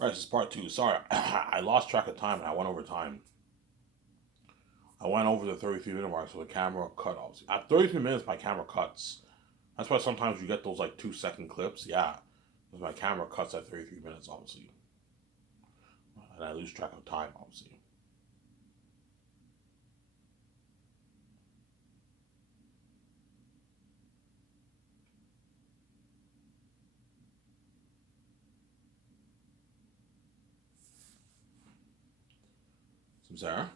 All right, this is part two. Sorry, I lost track of time and I went over time. I went over the 33-minute mark, so the camera cut off. At 33 minutes, my camera cuts. That's why sometimes you get those like 2 second clips. Yeah, because my camera cuts at 33 minutes, obviously. And I lose track of time, obviously. So, Sarah?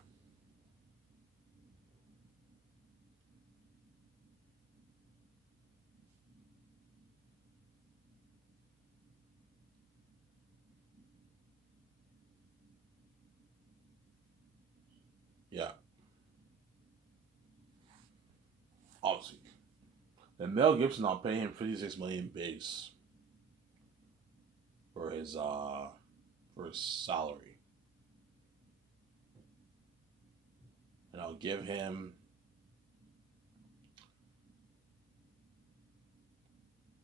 Yeah, obviously. And Mel Gibson, I'll pay him 56 million base for his salary, and I'll give him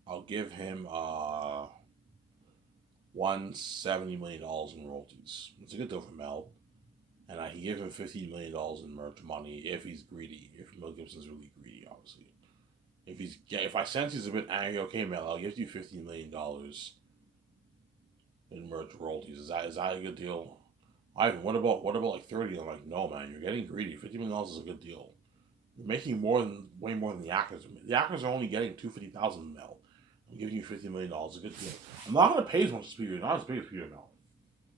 $170 million in royalties. It's a good deal for Mel. And I can give him $15 million in merch money if he's greedy. If Mel Gibson's really greedy, obviously. If I sense he's a bit angry, okay, Mel, I'll give you $15 million in merch royalties. Is that a good deal? Ivan, what about like 30? I'm like, no, man, you're getting greedy. $50 million is a good deal. You're making way more than the actors. The actors are only getting $250,000, Mel. I'm giving you $50 million. A good deal. I'm not gonna pay as much as Peter. You're not as big as Peter, Mel.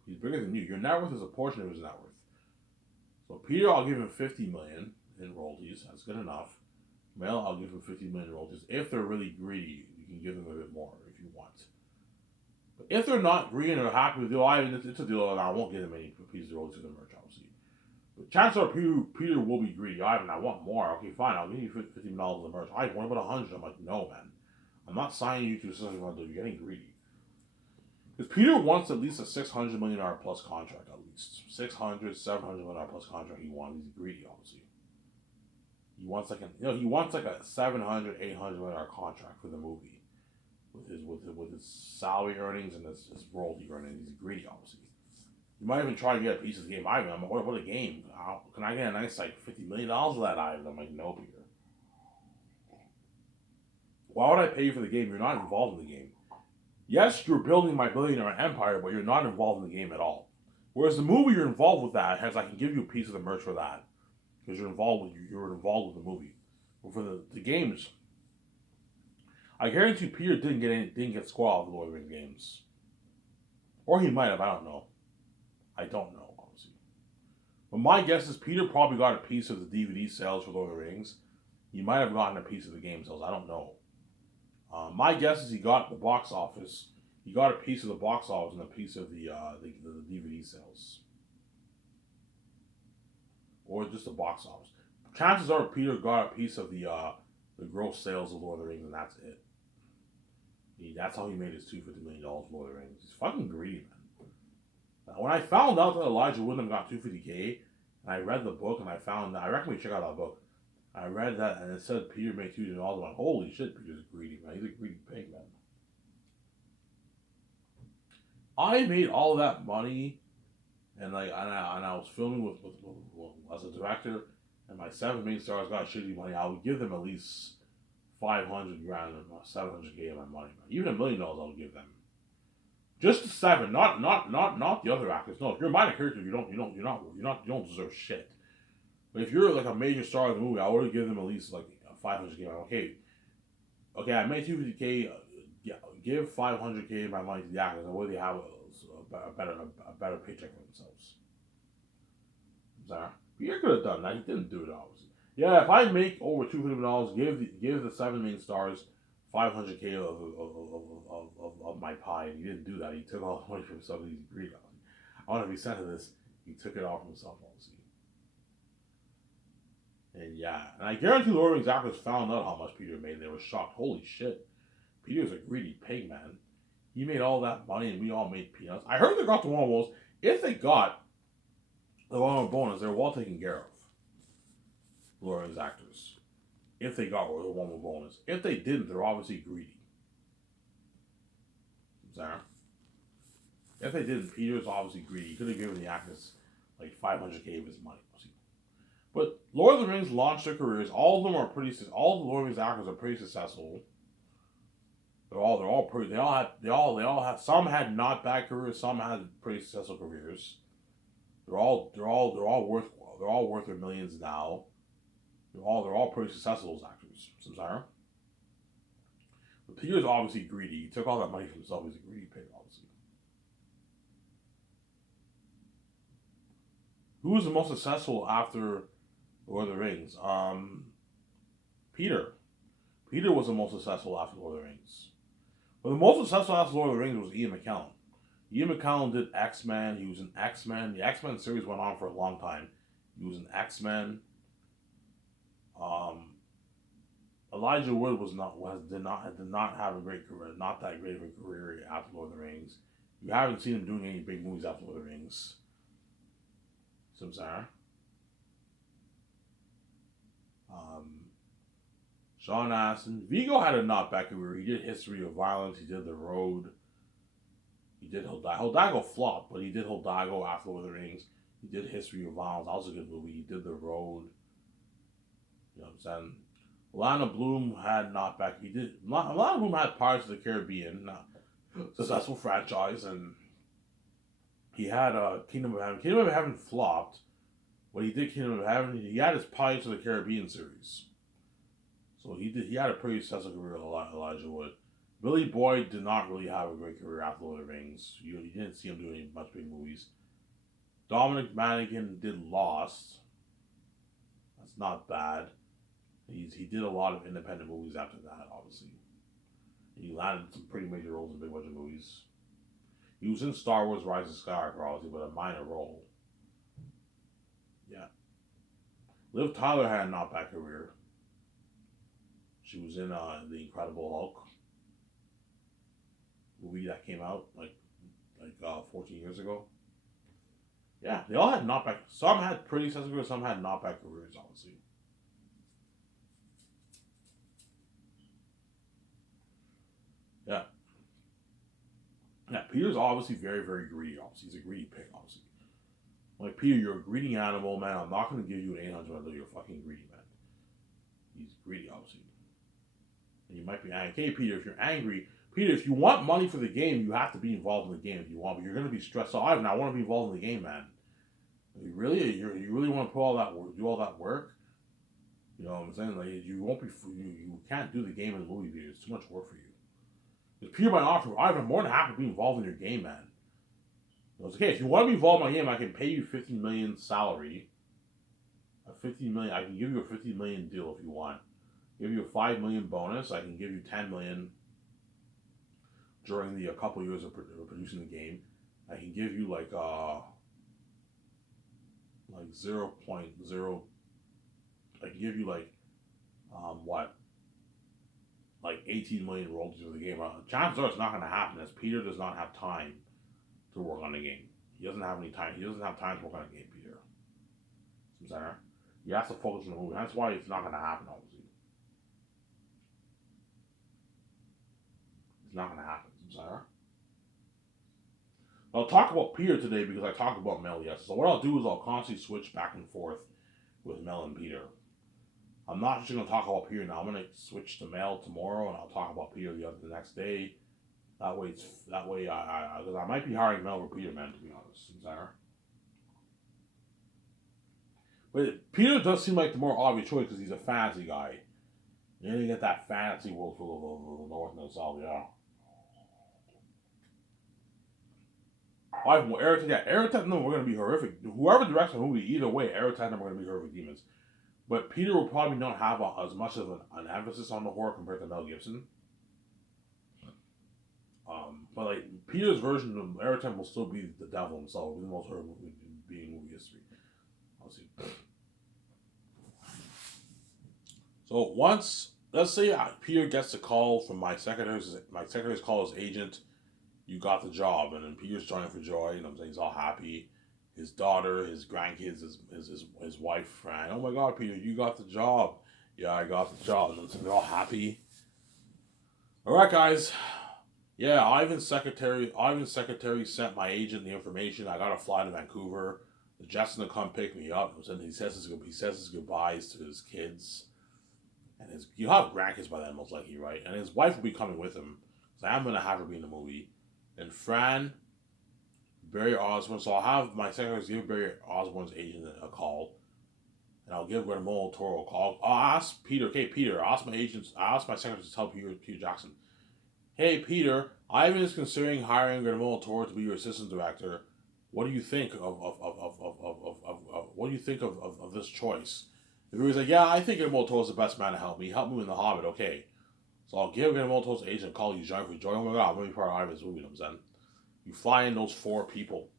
He's bigger than you. Your net worth is a portion of his net worth. So Peter, I'll give him 50 million in royalties. That's good enough. Mel, I'll give him 50 million in royalties. If they're really greedy, you can give them a bit more if you want. But if they're not greedy and are happy with the deal, it's a deal, and I won't give them any pieces of royalties to the merch, obviously. But chances are Peter will be greedy. I want more. Okay, fine. I'll give you $50 in the merch. What about 100? I'm like, no, man. I'm not signing you to a $600 deal. You're getting greedy. Because Peter wants at least a $600 million plus contract, at least. 600, $700 million plus contract he wants. He's greedy, obviously. He wants like a 700, $800 million contract for the movie. With his salary earnings and his royalty earnings. He's greedy, obviously. You might even try to get a piece of the game. I'm like, what a game. Can I get a nice like $50 million of that item? I'm like, no, Peter. Why would I pay you for the game? You're not involved in the game. Yes, you're building my billionaire empire, but you're not involved in the game at all. Whereas the movie, you're involved with that. Has I can give you a piece of the merch for that because you're involved with the movie. But for the games, I guarantee Peter didn't get squad of the Lord of the Rings games, or he might have. I don't know. I don't know, obviously. But my guess is Peter probably got a piece of the DVD sales for Lord of the Rings. He might have gotten a piece of the game sales. I don't know. My guess is he got the box office. He got a piece of the box office and a piece of the DVD sales, or just the box office. Chances are Peter got a piece of the gross sales of Lord of the Rings, and that's it. That's how he made his $250 million for Lord of the Rings. He's fucking greedy, man. When I found out that Elijah Woodham got 250K, and I read the book, and I recommend you check out that book. I read that, and it said Peter made $200. I'm like, holy shit, Peter's greedy, man. He's a greedy pig, man. I made all that money, and I was filming as a director, and my 7 main stars got shitty money. I would give them at least 500 grand or 700K of my money, man. Even $1 million, I would give them. Just the seven, not the other actors. No, if you're a minor character, you don't deserve shit. But if you're like a major star of the movie, I would give them at least like 500K. Okay, I made 250K. Yeah, give 500K of my money to the actors, and where they have a better paycheck for themselves. Sorry, Pierre could have done that. He didn't do it, obviously. Yeah, if I make over $250, give the 7 main stars 500K of my pie, and he didn't do that. He took all the money for himself. He's greedy. I want to be sent to this. He took it all for himself, obviously. And yeah, and I guarantee Lord of the Rings actors found out how much Peter made. They were shocked. Holy shit, Peter's a greedy pig, man. He made all that money, and we all made peanuts. I heard they got the one bonus. If they got the one bonus, they were well taken care of. Lord of the Rings actors. If they got the one bonus. If they didn't, they're obviously greedy. Sarah? If they didn't, Peter's obviously greedy. He could have given the actors like 500K of his money. But Lord of the Rings launched their careers. All of them are pretty. All the Lord of the Rings actors are pretty successful. They're all pretty. They all had. Some had not bad careers. Some had pretty successful careers. They're all worth their millions now. They're all pretty successful as actors. Samsara. But Peter's obviously greedy. He took all that money for himself. He's a greedy pig, obviously. Who was the most successful after Lord of the Rings? Peter. Peter was the most successful after Lord of the Rings. But the most successful after Lord of the Rings was Ian McKellen. Ian McKellen did X-Men. He was in X-Men. The X-Men series went on for a long time. He was in X-Men. Elijah Wood did not have a great career. Not that great of a career after Lord of the Rings. You haven't seen him doing any big movies after Lord of the Rings. Samsara. Sean Astin. Viggo had a not bad career. He did History of Violence. He did The Road. He did Hidalgo flopped, but he did Hidalgo after Lord of the Rings. He did History of Violence. That was a good movie. He did The Road. You know what I'm saying? Lana Bloom had not back. Lana Bloom had Pirates of the Caribbean, successful franchise, and he had Kingdom of Heaven. Kingdom of Heaven flopped, but he did Kingdom of Heaven. He had his Pirates of the Caribbean series, so he had a pretty successful career. Elijah Wood. Billy Boyd did not really have a great career after Lord of the Rings. You didn't see him doing much big movies. Dominic Monaghan did Lost. That's not bad. He did a lot of independent movies after that, obviously. He landed some pretty major roles in big budget movies. He was in Star Wars Rise of Skywalker, obviously, but a minor role. Yeah. Liv Tyler had a not bad career. She was in The Incredible Hulk movie that came out like 14 years ago. Yeah, they all had not bad. Some had pretty successful careers, some had not bad careers, obviously. Yeah. Yeah, Peter's obviously very, very greedy, obviously. He's a greedy pig, obviously. Like, Peter, you're a greedy animal, man. I'm not going to give you an 800 until you're fucking greedy, man. He's greedy, obviously. And you might be angry. Okay, Peter, if you're angry, Peter, if you want money for the game, you have to be involved in the game if you want. But you're going to be stressed out. I want to be involved in the game, man. You really want to put all that work, do all that work? You know what I'm saying? Like, you won't be, you can't do the game in the movie, Peter. It's too much work for you. If Peter might offer, I'm more than happy to be involved in your game, man. It's okay. If you want to be involved in my game, I can pay you 15 million salary. A 15 million. I can give you a 15 million deal if you want. Give you a 5 million bonus. I can give you 10 million during the couple years of producing the game. I can give you like 0.0. I can give you what? Like 18 million royalties for the game. Chances are it's not going to happen, as Peter does not have time to work on the game. He doesn't have any time. He doesn't have time to work on a game, Peter. Samsara. He has to focus on the movie. That's why it's not going to happen, obviously. It's not going to happen, Samsara. I'll talk about Peter today because I talked about Mel yesterday. So what I'll do is I'll constantly switch back and forth with Mel and Peter. I'm not just going to talk about Peter now. I'm going to switch to Mel tomorrow, and I'll talk about Peter the next day. That way, because I might be hiring Mel over Peter, man, to be honest. Samsara. But Peter does seem like the more obvious choice because he's a fantasy guy. You're going to get that fantasy world full of the North and the South, yeah. Aerotech, no, we're going to be horrific. Whoever directs the movie, either way, Aerotech, we're going to be horrific demons. But Peter will probably not have as much of an emphasis on the horror compared to Mel Gibson. But like Peter's version of Aerotech will still be the devil himself, the most horror movie being movie history. Obviously. So once, let's say Peter gets a call from my secretary's call his agent, you got the job, and then Peter's joining for joy, and I'm saying he's all happy. His daughter, his grandkids, his wife, friend. Oh my God, Peter, you got the job. Yeah, I got the job, and they're all happy. All right, guys. Yeah, Ivan's secretary sent my agent the information. I got to fly to Vancouver. The jet's gonna come pick me up. And he says his goodbyes to his kids, and he'll have grandkids by then, most likely, right? And his wife will be coming with him. So I'm gonna have her be in the movie. And Fran, Barry Osborne. So I'll have my secretary give Barry Osborne's agent a call, and I'll give Guillermo del Toro a call. I'll ask Peter. Okay, Peter. I asked my secretary to tell Peter Jackson. Hey, Peter. Ivan is considering hiring Guillermo del Toro to be your assistant director. What do you think of what do you think of this choice? If he was like, yeah, I think Guillermo del Toro is the best man to help me. Help me in The Hobbit, okay. So I'll give Guillermo del Toro's agent a call. You join for joy. Oh my god, I'm gonna be part of Ivan's movie. Then you fly in those 4 people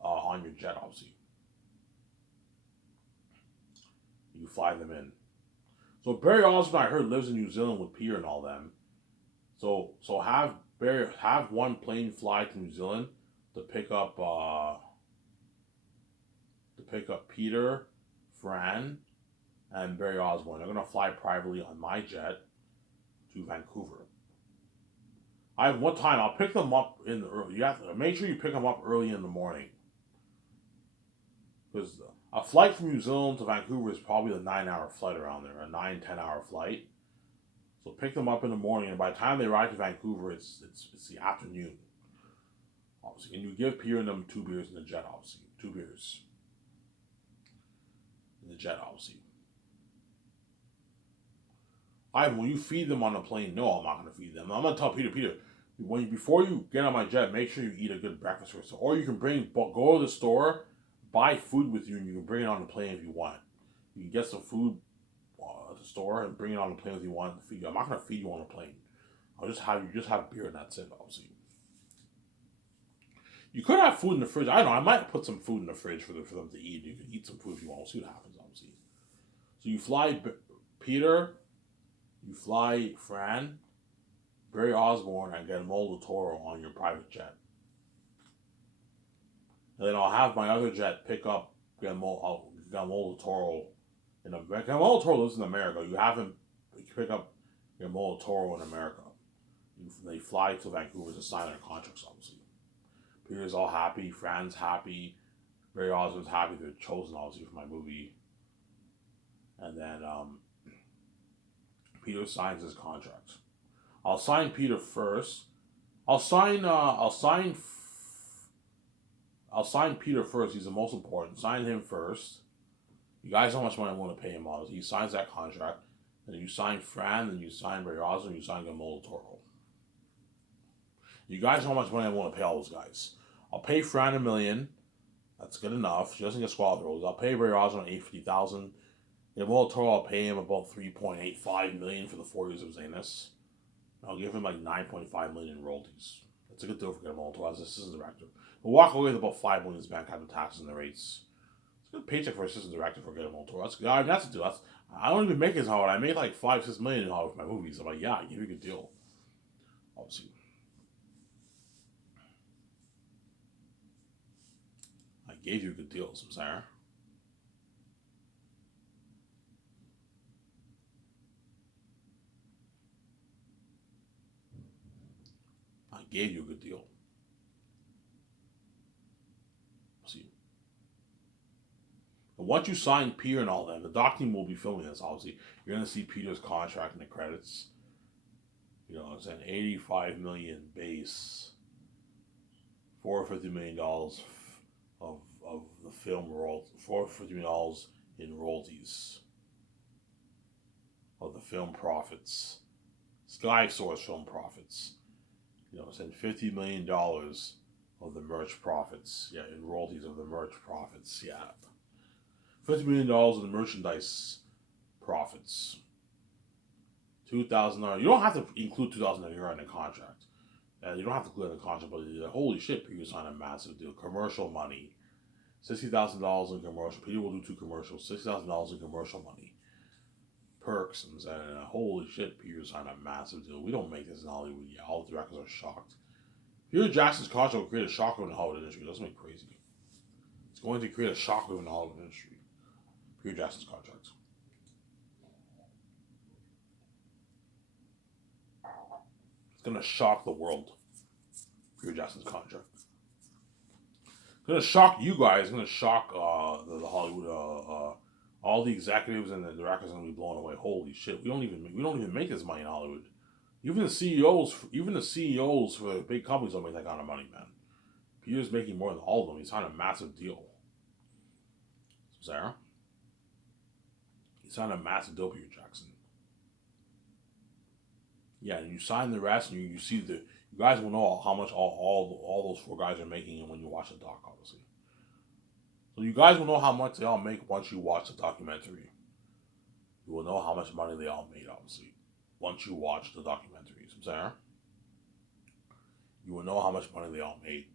on your jet, obviously. You fly them in. So Barry Osborne, I heard, lives in New Zealand with Peter and all them. So have one plane fly to New Zealand to pick up Peter, Fran, and Barry Osborne. They're gonna fly privately on my jet to Vancouver. I have one time. I'll pick them up in the early. You have to make sure you pick them up early in the morning, because a flight from New Zealand to Vancouver is probably a 9-hour flight around there, a 9-10 hour flight. So pick them up in the morning, and by the time they arrive to Vancouver, it's the afternoon. Obviously, and you give Peter and them 2 beers in the jet. Obviously, 2 beers in the jet. Obviously, will you feed them on the plane? No, I'm not going to feed them. I'm going to tell Peter, before you get on my jet, make sure you eat a good breakfast first. Or you can go to the store, buy food with you, and you can bring it on the plane if you want. You can get some food at the store and bring it on the plane if you want to feed you. I'm not going to feed you on the plane. I'll just have beer and that's it, obviously. You could have food in the fridge. I don't know. I might put some food in the fridge for them to eat. You can eat some food if you want. We'll see what happens, obviously. So you fly Peter, you fly Fran, Barry Osborne, and Guillermo del Toro on your private jet. And then I'll have my other jet pick up Guillermo del Toro. Guillermo del Toro lives in America. You have him pick up Guillermo del Toro in America. They fly to Vancouver to sign their contracts, obviously. Peter's all happy. Fran's happy. Barry Osborne's happy. They're chosen, obviously, for my movie. And then Peter signs his contract. I'll sign Peter first. I'll sign Peter first. He's the most important. Sign him first. You guys know how much money I'm going to pay him, obviously. He signs that contract. Then you sign Fran, then you sign Barry Osborne, you sign Guillermo del Toro. You guys know how much money I want to pay all those guys. I'll pay Fran $1 million. That's good enough. She doesn't get squad rolls. I'll pay Barry Osborne $850,000. Guillermo del Toro, I'll pay him about $3.85 million for the 4 years of Zanus. I'll give him like $9.5 million in royalties. That's a good deal for Guillermo del Toro as assistant director. We'll walk away with about $5 million in his bank after taxes and the rates. It's a good paycheck for assistant director for Guillermo del Toro. That's good. I mean, that's a deal. I don't even make as hard. I made like $5-6 million in Hollywood for my movies. I'm like, yeah, I give you a good deal. Obviously. I gave you a good deal, Samsara. I gave you a good deal. See. And once you sign Peter and all that, the doc team will be filming this, obviously. You're going to see Peter's contract in the credits. You know, it's an $85 million base, $450 million of the film royalties, $450 million in royalties of the film profits, Sky Source film profits. You know, it's $50 million of the merch profits. Yeah, in royalties of the merch profits. Yeah, $50 million of the merchandise profits. $2,000. You don't have to include $2,000 in the contract. You don't have to include it in the contract, but holy shit, Peter signed a massive deal. Commercial money. $60,000 in commercial. Peter will do 2 commercials. $60,000 in commercial money. Perks and holy shit, Peter signed a massive deal. We don't make this in Hollywood yet. All the directors are shocked. Peter Jackson's contract will create a shockwave in the Hollywood industry. That's me crazy. It's going to create a shockwave in the Hollywood industry. Peter Jackson's contract. gonna shock the world. Peter Jackson's contract. It's gonna shock you guys. It's gonna shock the Hollywood all the executives and the directors are gonna be blown away. Holy shit! We don't even make this money in Hollywood. Even the CEOs for the big companies don't make that kind of money, man. Peter's making more than all of them. He signed a massive deal. Sarah? He signed a massive deal, Peter Jackson. Yeah, and you sign the rest, and you see you guys will know how much all those four guys are making when you watch the doc, obviously. So you guys will know how much they all make once you watch the documentary. You will know how much money they all made, obviously, once you watch the documentaries. Sarah? You will know how much money they all made.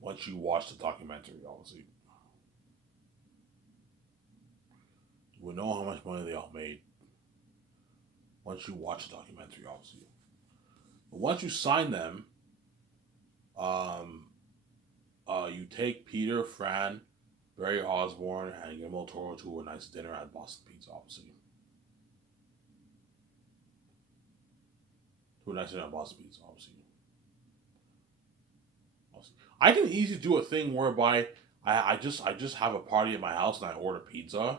Once you watch the documentary, obviously. You will know how much money they all made. Once you watch the documentary, obviously. But once you sign them, you take Peter, Fran, Barry Osborne, and Guillermo del Toro to a nice dinner at Boston Pizza, obviously. To a nice dinner at Boston Pizza, obviously. I can easily do a thing whereby I just have a party at my house and I order pizza.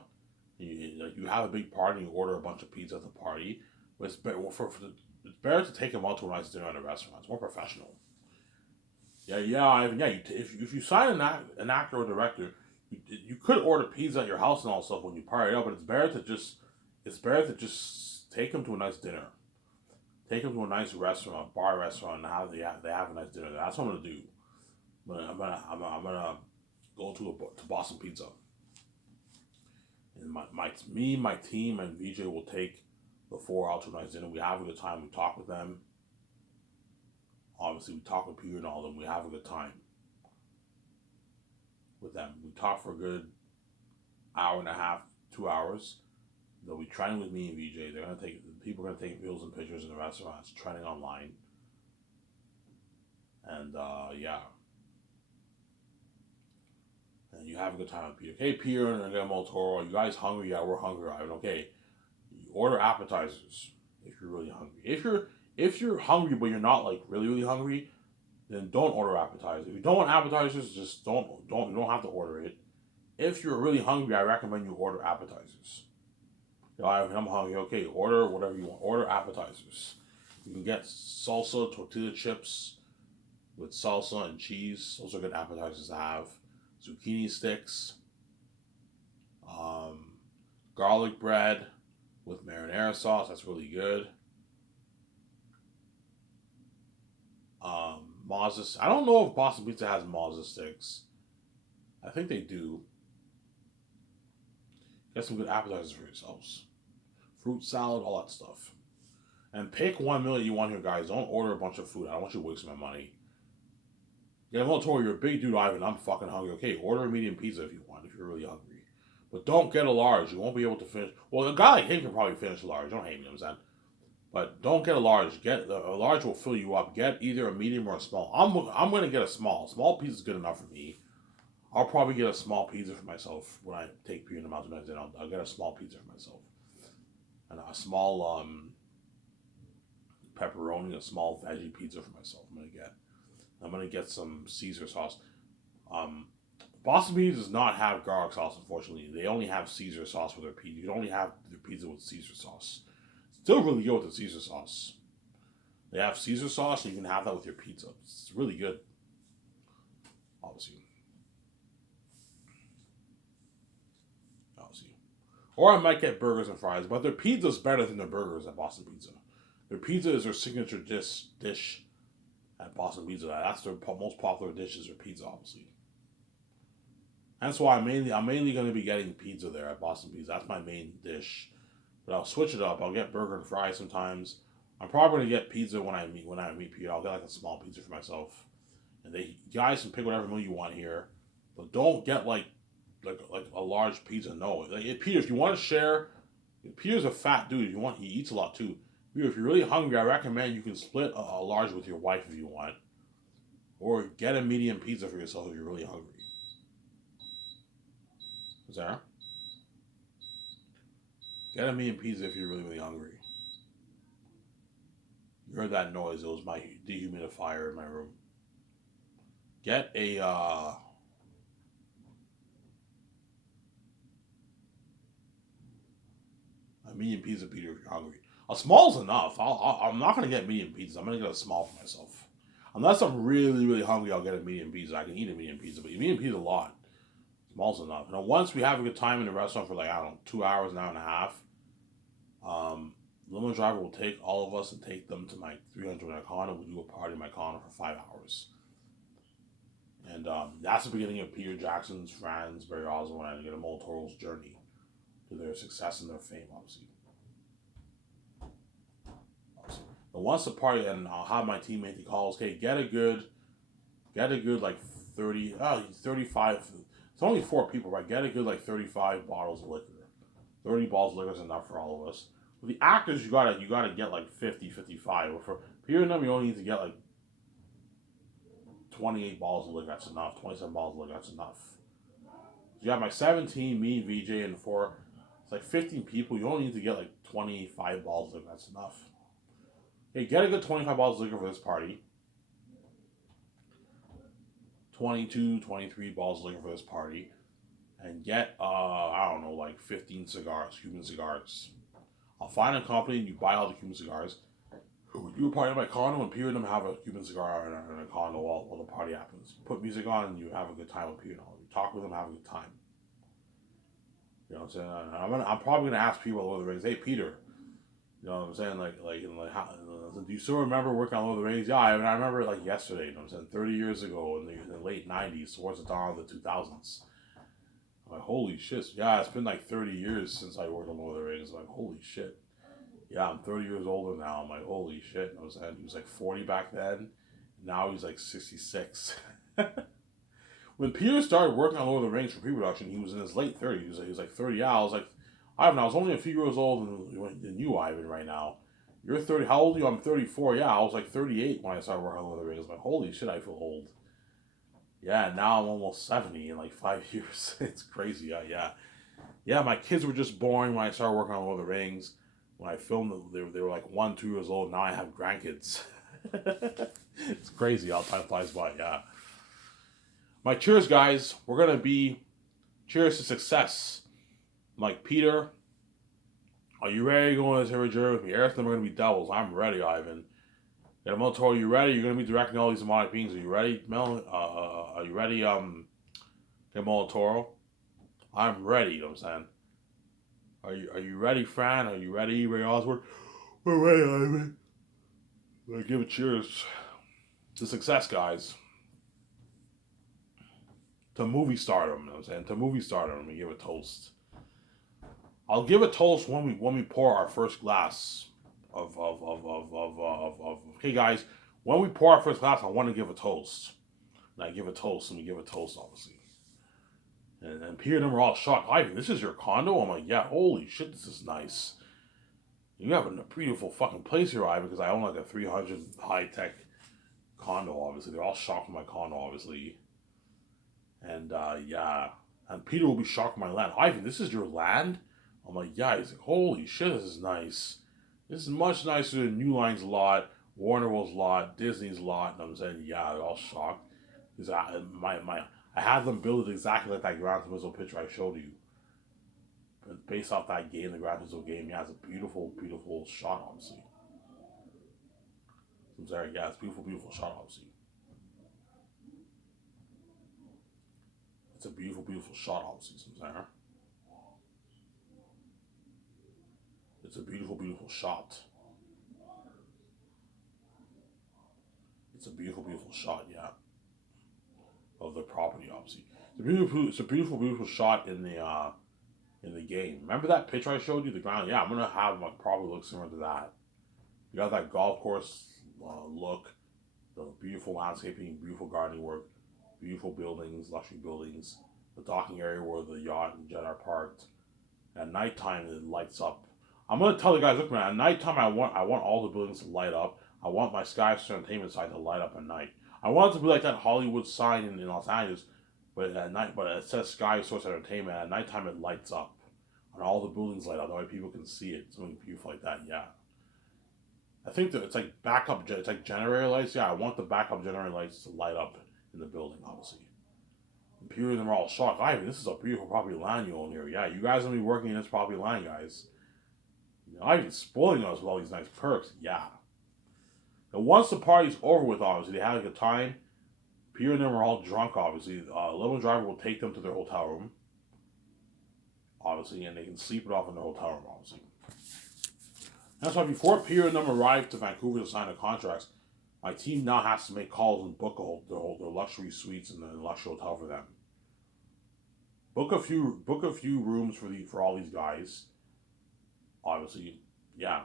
You have a big party and you order a bunch of pizza at the party. But it's better to take them out to a nice dinner at a restaurant. It's more professional. If you sign an actor or director, you could order pizza at your house and all stuff when you party up, but it's better to just take them to a nice dinner. Take them to a nice restaurant, bar restaurant, and they have a nice dinner. That's what I'm gonna do. I'm gonna go to Boston Pizza, and my team, and VJ will take the four out to a nice dinner. We have a good time. We talk with them. Obviously, we talk with Peter and all of them. We have a good time with them. We talk for a good hour and a half, 2 hours. They'll be trending with me and VJ. People are gonna take videos and pictures in the restaurants, trending online, and yeah. And you have a good time with Peter. Hey, Peter and Guillermo del Toro, are you guys hungry? Yeah, we're hungry. Right? Okay, you order appetizers if you're really hungry. If you're hungry but you're not like really hungry, then don't order appetizers. If you don't want appetizers, just don't. You don't have to order it. If you're really hungry, I recommend you order appetizers. I'm hungry. Okay, order whatever you want. Order appetizers. You can get salsa, tortilla chips with salsa and cheese. Those are good appetizers to have. Zucchini sticks, garlic bread with marinara sauce. That's really good. Mazda. I don't know if Boston Pizza has Mazda sticks. I think they do. Get some good appetizers for yourselves. Fruit salad, all that stuff. And pick one meal that you want here, guys. Don't order a bunch of food. I don't want you wasting my money. Guillermo del Toro, you're a big dude, Ivan. I'm fucking hungry. Okay, order a medium pizza if you want, if you're really hungry. But don't get a large. You won't be able to finish. Well, a guy like him can probably finish a large. Don't hate me, I'm saying. But don't get a large. A large will fill you up. Get either a medium or a small. I'm gonna get a small. Small pizza is good enough for me. I'll probably get a small pizza for myself when I take Peter in the mountain. Then I'll get a small pizza for myself. And a small pepperoni, a small veggie pizza for myself. I'm gonna get some Caesar sauce. Boston Pizza does not have garlic sauce, unfortunately. They only have Caesar sauce with their pizza. You can only have their pizza with Caesar sauce. Still really good with the Caesar sauce. They have Caesar sauce, and you can have that with your pizza. It's really good. Obviously. Or I might get burgers and fries, but their pizza is better than their burgers at Boston Pizza. Their pizza is their signature dish at Boston Pizza. That's their most popular dish is their pizza, obviously. That's why I'm mainly going to be getting pizza there at Boston Pizza. That's my main dish. But I'll switch it up. I'll get burger and fries sometimes. I'm probably going to get pizza when I meet Peter. I'll get like a small pizza for myself. And you guys can pick whatever meal you want here. But don't get like a large pizza. No. Peter, if you want to share, Peter's a fat dude. He eats a lot too. Peter, if you're really hungry, I recommend you can split a large with your wife if you want. Or get a medium pizza for yourself if you're really hungry. Sarah? Get a medium pizza if you're really, really hungry. You heard that noise? It was my dehumidifier in my room. Get a medium pizza, Peter, if you're hungry. A small's enough. I'm not gonna get medium pizza. I'm gonna get a small for myself. Unless I'm really, really hungry, I'll get a medium pizza. I can eat a medium pizza, but a medium pizza a lot. Small's enough. Now, once we have a good time in the restaurant for like, I don't know, 2 hours, an hour and a half, the limo driver will take all of us and take them to my 300 in my condo. We'll do a party in my condo for 5 hours. And that's the beginning of Peter Jackson's, Franz, Barry Oswald, and Guillermo del Toro's journey to their success and their fame, obviously. But once the party, and I'll have my teammate, he calls, okay, get a good like 35, it's only 4 people, right? Get a good like 35 bottles of liquor. 30 bottles of liquor is enough for all of us. For the actors, you gotta get like 50, 55. But for Peter and them, you only need to get like 28 bottles of liquor, that's enough. 27 bottles of liquor, that's enough. So you have my 17, me, VJ, and 4. It's like 15 people. You only need to get like 25 bottles of liquor, that's enough. Hey, get a good 25 bottles of liquor for this party. 22, 23 bottles of liquor for this party. And get, I don't know, like 15 cigars, Cuban cigars. I'll find a company and you buy all the Cuban cigars. You party at my condo and Peter and them have a Cuban cigar in a condo while the party happens. You put music on and you have a good time with Peter and all. You talk with them, have a good time. You know what I'm saying? I'm probably gonna ask people at Lord of the Rings, hey Peter, you know what I'm saying? How, do you still remember working on Lord of the Rings? Yeah, I remember it like yesterday. You know what I'm saying? 30 years ago in the late 90s, towards the dawn of the 2000s. I'm like, holy shit. Yeah, it's been like 30 years since I worked on Lord of the Rings. I'm like, holy shit. Yeah, I'm 30 years older now. I'm like, holy shit. You know what I'm saying? He was like 40 back then. Now he's like 66. When Peter started working on Lord of the Rings for pre-production, he was in his late 30s. He was like 30. Yeah, I was like, Ivan, I was only a few years older than you, Ivan, right now. You're 30. How old are you? I'm 34. Yeah, I was like 38 when I started working on Lord of the Rings. I'm like, holy shit, I feel old. Yeah, now I'm almost 70 in like 5 years. It's crazy. Yeah, my kids were just born when I started working on Lord of the Rings. When I filmed them, they were like 1, 2 years old. Now I have grandkids. It's crazy how time flies by, yeah. My cheers, guys. We're going to be cheers to success. Like, Peter, are you ready to go on this every journey with me? Eric and them are going to be doubles. I'm ready, Ivan. And I'm going to tell you, you ready? You're going to be directing all these demonic beings. Are you ready, Mel? Are you ready, Guillermo del Toro? I'm ready, you know what I'm saying? Are you ready, Fran? Are you ready, Ray Oswald? We're ready, Ivan. Give a cheers to success, guys. To movie stardom, you know what I'm saying? To movie stardom, we give a toast. I'll give a toast when we pour our first glass of okay, guys, when we pour our first glass, I want to give a toast. And I give a toast, and we give a toast, obviously. And Peter and them were all shocked. Ivan, this is your condo? I'm like, yeah, holy shit, this is nice. You have a beautiful fucking place here, Ivan, because I own like a 300 high-tech condo, obviously. They're all shocked with my condo, obviously. And, yeah. And Peter will be shocked with my land. Ivan, this is your land? I'm like, yeah. He's like, holy shit, this is nice. This is much nicer than New Line's lot, Warner Bros. Lot, Disney's lot. And I'm saying, yeah, they're all shocked. Because I had them build it exactly like that Gran Turismo picture I showed you. But based off that game, the Gran Turismo game, yeah, it's a beautiful, beautiful shot, obviously. I'm sorry, yeah, it's a beautiful, beautiful shot, obviously. It's a beautiful, beautiful shot, obviously, Samsara. It's a beautiful, beautiful shot. It's a beautiful, beautiful shot, yeah. Of the property, obviously. It's a beautiful, beautiful shot in the game. Remember that picture I showed you, the ground? Yeah, I'm gonna have my property look similar to that. You got that golf course look, the beautiful landscaping, beautiful gardening work, beautiful buildings, luxury buildings, the docking area where the yacht and jet are parked. At nighttime, it lights up. I'm gonna tell the guys, look, man. At nighttime, I want all the buildings to light up. I want my Sky Entertainment side to light up at night. I want it to be like that Hollywood sign in Los Angeles, but at night, but it says Sky Source Entertainment. At nighttime, it lights up. and all the buildings light up, that way people can see it, something beautiful like that. Yeah, I think that it's like backup, it's like generator lights. Yeah, I want the backup generator lights to light up in the building, obviously. And Peter and them are all shocked. Ivan, this is a beautiful property line you own here. Yeah, you guys gonna be working in this property line, guys. You know, Ivan's spoiling us with all these nice perks. Yeah. And once the party's over with, obviously, they have a good time. Peter and them are all drunk, obviously. Limo driver will take them to their hotel room, obviously, and they can sleep it off in their hotel room, obviously. That's why before Peter and them arrive to Vancouver to sign the contracts, my team now has to make calls and book their luxury suites in the luxury hotel for them. Book a few rooms for all these guys. Obviously, yeah.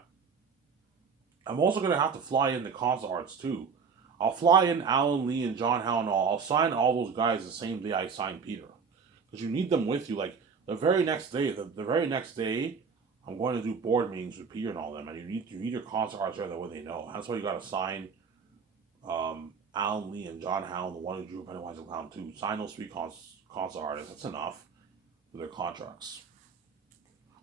I'm also gonna have to fly in the concert arts too. I'll fly in Alan Lee and John Howe and all. I'll sign all those guys the same day I sign Peter, because you need them with you. Like the very next day, I'm going to do board meetings with Peter and all them, and you need your concert artists there that way they know. That's why you got to sign Alan Lee and John Howe, the one who drew Pennywise the Clown too. Sign those three concert artists. That's enough for their contracts.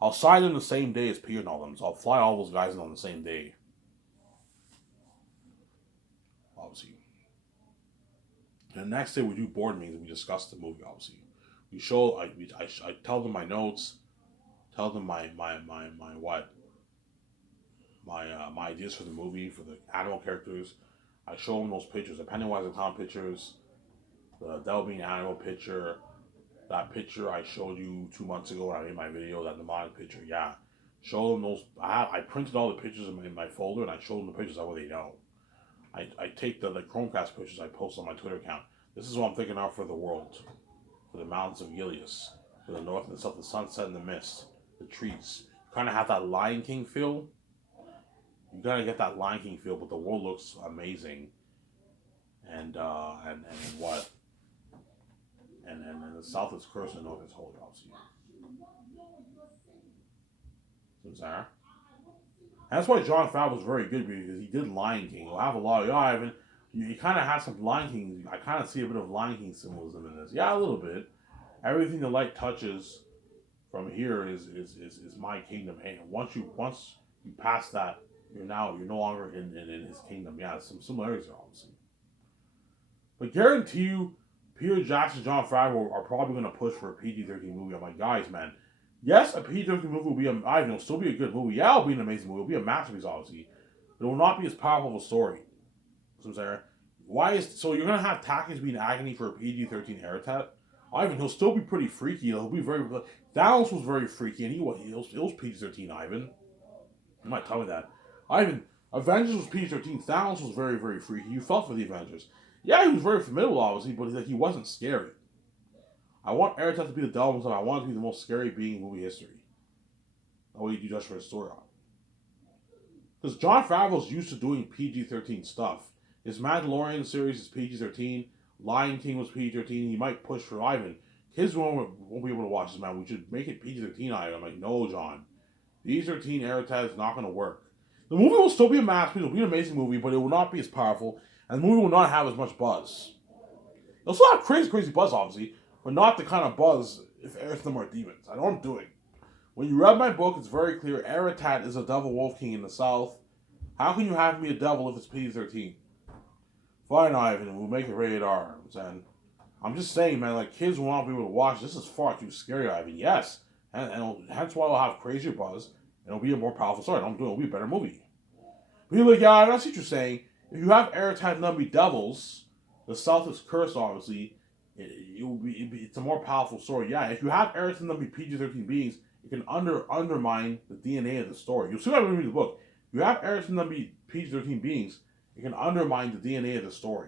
I'll sign them the same day as Peter and all them, so I'll fly all those guys in on the same day. Obviously. And the next day we do board meetings and we discuss the movie. Obviously, we show. I tell them my notes. Tell them my ideas for the movie, for the animal characters. I show them those pictures, the Pennywise the Clown pictures, the Devil Being Animal picture, that picture I showed you 2 months ago when I made my video, that mnemonic picture. Yeah, show them those. I printed all the pictures in my folder and I showed them the pictures that way they know. I take the Chromecast pictures I post on my Twitter account. This is what I'm thinking of for the world, for the mountains of Gileas, for the north and the south, the sunset and the mist, the trees. You kind of have that Lion King feel. You gotta get that Lion King feel, but the world looks amazing. And what? And the south is cursed and the north is holy, obviously. Sarah. That's why Jon Favreau was very good, because he did Lion King. He'll have a lot of you kind of have some Lion King. I kind of see a bit of Lion King symbolism in this. Yeah, a little bit. Everything the light touches from here is my kingdom. And once you pass that, you're no longer in his kingdom. Yeah, some similarities are obviously. But guarantee you, Peter Jackson, Jon Favreau are probably going to push for a PG-13 movie. I'm like, guys, man. Yes, a PG-13 movie will be it'll still be a good movie. Yeah, it'll be an amazing movie. It'll be a masterpiece, obviously. But it will not be as powerful of a story. So I'm saying, so you're gonna have Takis be in agony for a PG-13 Aratat? Ivan, he'll still be pretty freaky. He'll be very. Thanos was very freaky, and it was PG-13. Ivan, you might tell me that. Ivan, Avengers was PG-13. Thanos was very, very freaky. You felt for the Avengers. Yeah, he was very formidable, obviously, but he wasn't scary. I want Aratat to be the devil himself. I want it to be the most scary being in movie history. That way you do just for his story on. Because Jon Favreau's used to doing PG-13 stuff. His Mandalorian series is PG-13. Lion King was PG-13. He might push for Ivan. Kids won't be able to watch this, man. We should make it PG-13, Ivan. I'm like, no, John. PG-13 Aratat is not going to work. The movie will still be a masterpiece. It will be an amazing movie, but it will not be as powerful. And the movie will not have as much buzz. It'll still have crazy buzz, obviously. But not the kind of buzz if them are demons. I know what I'm doing. When you read my book, it's very clear. Aratat is a devil wolf king in the south. How can you have me a devil if it's PG-13? Fine, Ivan, we'll make it rated R. I'm just saying, man, like, kids will not be able to watch. This is far too scary, Ivan. Yes. And hence why it'll have crazier buzz. And it'll be a more powerful story. It'll be a better movie. But you're like, yeah, I see what you're saying. If you have Aratat and them be devils, the south is cursed, obviously. It's a more powerful story. Yeah, if you have Aratat and them be PG-13 beings, it can undermine the DNA of the story. You'll see when I read the book. If you have Aratat and them be PG-13 beings, it can undermine the DNA of the story.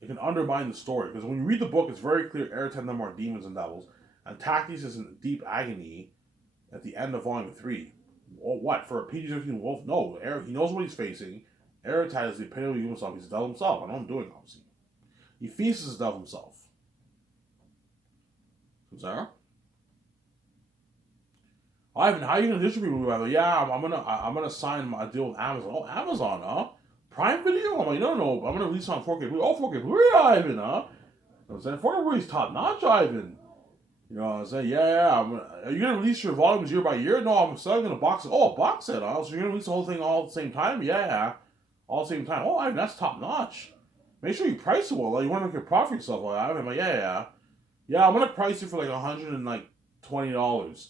It can undermine the story. Because when you read the book, it's very clear Aratat and them are demons and devils. And Takis is in deep agony at the end of Volume 3. Well, what? For a PG-13 wolf? No. He knows what he's facing. Aratat is the epitome of himself. He's the devil himself. I know what I'm doing, obviously. He feasts as the devil himself. Sarah? Ivan, how are you gonna distribute the movie? Yeah, I'm gonna sign my deal with Amazon. Oh, Amazon, huh? Prime Video? I'm like, no, I'm gonna release on 4K. Oh, 4K Blu-ray, Ivan, huh? I'm saying 4K Blu-ray's top notch, Ivan. You know what I'm saying? Yeah. Are you gonna release your volumes year by year? No, I'm selling in a box. Oh, a box set. So you're gonna release the whole thing all at the same time? Yeah, all at the same time. Oh, Ivan, that's top notch. Make sure you price it well. Like, you want to make a profit for yourself. Like, I'm like, yeah. I'm gonna price it for like $120.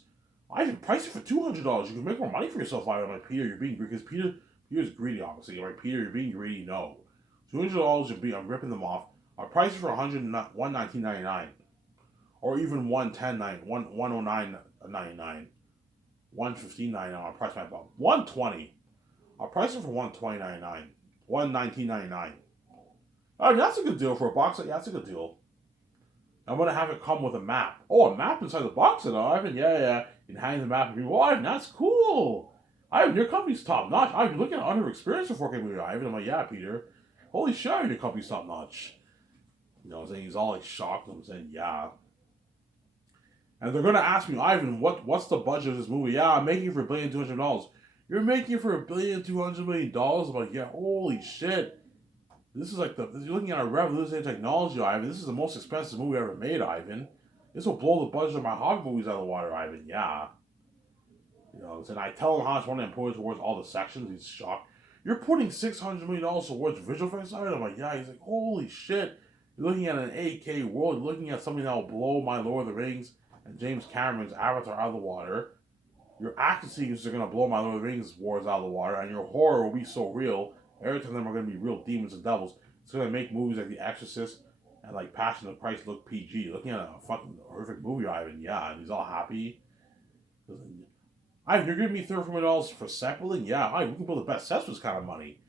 I can price it for $200. You can make more money for yourself. I'm like, Peter, you're being greedy because Peter's greedy, obviously. Right, Peter, you're being greedy. No, $200 you're being. I'm ripping them off. I'll price it for 119.99, or even 109.99, 115.99. I'll price my about 120. I'll price it for 120.99, 119.99. I mean, that's a good deal for a box set. Yeah, that's a good deal. I'm gonna have it come with a map. Oh, a map inside the box set, Ivan. Yeah. You can hang the map and people. Oh, Ivan, that's cool. Ivan, your company's top notch. Ivan, looking at under experience for 4K movie, Ivan. I'm like, yeah, Peter. Holy shit, your company's top notch. You know what I'm saying? He's all like shocked. I'm saying, yeah. And they're gonna ask me, Ivan, what's the budget of this movie? Yeah, I'm making it for $1,200,000,000. You're making it for $1,200,000,000. I'm like, yeah, holy shit. This is like you're looking at a revolutionary technology, Ivan. This is the most expensive movie ever made, Ivan. This will blow the budget of my hobby movies out of the water, Ivan. Yeah. You know, and I tell him how much money I'm putting towards all the sections. He's shocked. You're putting $600 million towards visual effects, Ivan? I'm like, yeah. He's like, holy shit. You're looking at an 8K world. You're looking at something that will blow my Lord of the Rings and James Cameron's Avatar out of the water. Your action scenes are going to blow my Lord of the Rings wars out of the water, and your horror will be so real. Every time them are going to be real demons and devils. It's going to make movies like The Exorcist and like Passion of Christ look PG. Looking at a fucking horrific movie, Ivan. Yeah, and he's all happy. Ivan, you're giving me $34 for set building? Yeah, Ivan, we can build the best sets for this kind of money.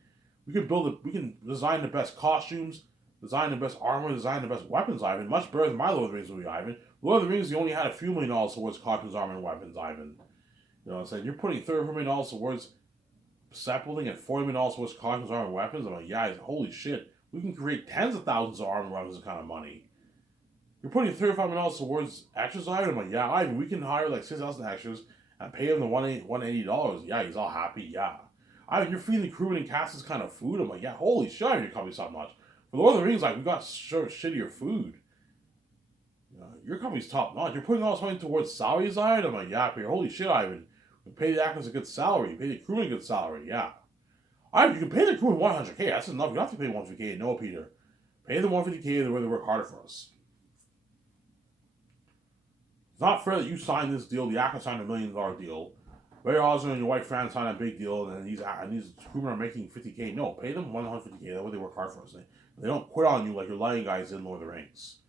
We can build it. We can design the best costumes, design the best armor, design the best weapons, Ivan. Much better than my Lord of the Rings movie, Ivan. Lord of the Rings, you only had a few $1,000,000 towards costumes, armor, and weapons, Ivan. You know what I'm saying? You're putting $34 million towards set building and $40 million towards costumes, armor, and weapons. I'm like, yeah, holy shit. We can create tens of thousands of armor and weapons with kind of money. You're putting $35 million towards extras, Ivan. I'm like, yeah, Ivan, we can hire like 6,000 extras and pay them the $180. Yeah, he's all happy. Yeah. Ivan, you're feeding the crew and cast this kind of food. I'm like, yeah, holy shit, your company's top notch. For Lord of the Rings, like, we got shittier food. Your company's top notch. You're putting all this money towards salaries, Ivan? I'm like, yeah, Peter, holy shit, Ivan. You pay the actors a good salary. You pay the crew a good salary, yeah. Ivan, you can pay the crew 100K. That's enough. You don't have to pay 150K. No, Peter. Pay them 150K the way they work harder for us. It's not fair that you signed this deal. The actor signed $1,000,000 deal. Ray Osborne and your white fan signed a big deal, and these crewmen are making 50K. No, pay them 150K. That way they work hard for us. They don't quit on you like your lying guys did in Lord of the Rings.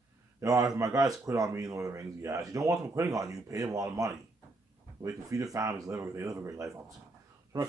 You know, if my guys quit on me in Lord of the Rings, yeah. If you don't want them quitting on you, pay them a lot of money. They can feed their families, they live a great life, obviously. So,